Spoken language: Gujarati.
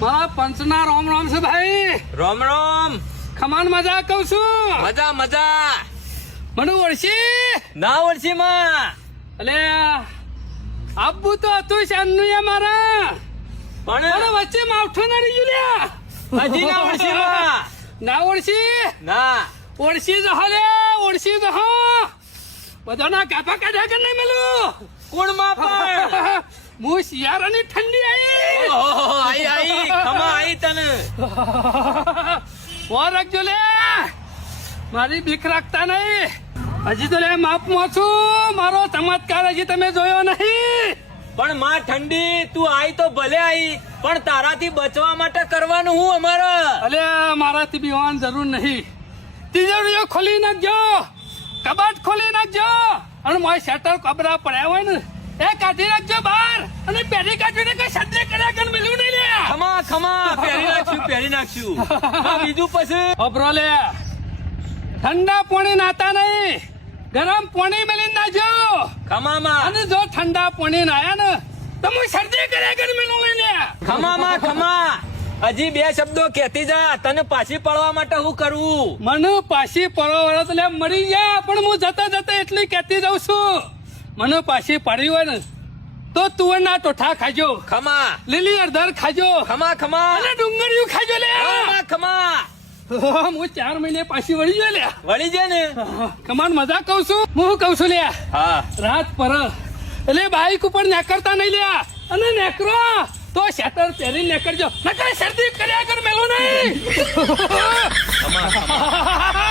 મારા પંચના રોમ રોમ છે ભાઈ. રોમ રોમ. ખમાન મજા કહું છું. મજા મજા. મને ઓળશી ના ઓળશી માં. અલે આબુ તો હતું શાનનું મારા પણ વચ્ચે માવઠું ના રહી લ્યા. હજી ના ઓળશી માં. ના ઓળશી ના ઓળશી જહો લે ઓળશી જહો બધાના કાપા કાઢ્યા કે નહીં મેલું કોણ માં પણ હું શિયાળાની ઠંડી આવી. ઓહો આઈ આઈ ખમા આઈ તને. ઓ રાખજો લે મારી બીક રાખતા નહીં. હજી તો લે માપમાં છું. મારો ચમત્કાર હજી તમે જોયો નહીં. પણ માં ઠંડી તું આઈ તો ભલે આઈ પણ તારાથી બચવા માટે કરવાનું હું અમારે. અલે મારાથી બીવાની જરૂર નહીં. તિજોરીઓ ખોલી નાખજો કબાટ ખોલી નાખજો અને મારી શટર કબરા પડ્યા હોય ને એ કાઢી નાખજો બહાર અને પેઢી કાઢીને કઈ સદ્ય કર્યા કર મેલું નહીં લે. ખમા ખમા પહેરી નાખશું પહેરી નાખશું. હા, બીજું પછી અબરો લે ઠંડા પાણી નાતા નહીં ગરમ પાણી મેલી નાખજો ખમામાં અને જો ઠંડા પાણી નાયા ને તો હું શરદી કર્યા કર મેલું નહીં લે. ખમામાં ખમા હજી બે શબ્દો કહેતી જા તને પાછી પડવા માટે હું કરવું. મને પાછી પડવા તો લે મરી ગયા પણ હું જતા જતા એટલી કહેતી જાઉં છું મને પાછી પડી હોય ને તો તુવરના ટોઠા ખાજો ખમા લીલી અડધર ખાજો ખમા ખમા અને ડુંગળીયું ખાજો લે. ખમા ખમા હું 4 મહિને પાછી વળી ગયો લે. વળી જાય ને. કમાન મજા કહું છું હું કહું છું લે હા રાત પર એટલે બાઈક ઉપર નેકરતા નહીં લે અને નેકરો તો શેટર પહેરી નેકરજો નકર શરદી કર્યા કર મેલો નહીં. ખમા ખમા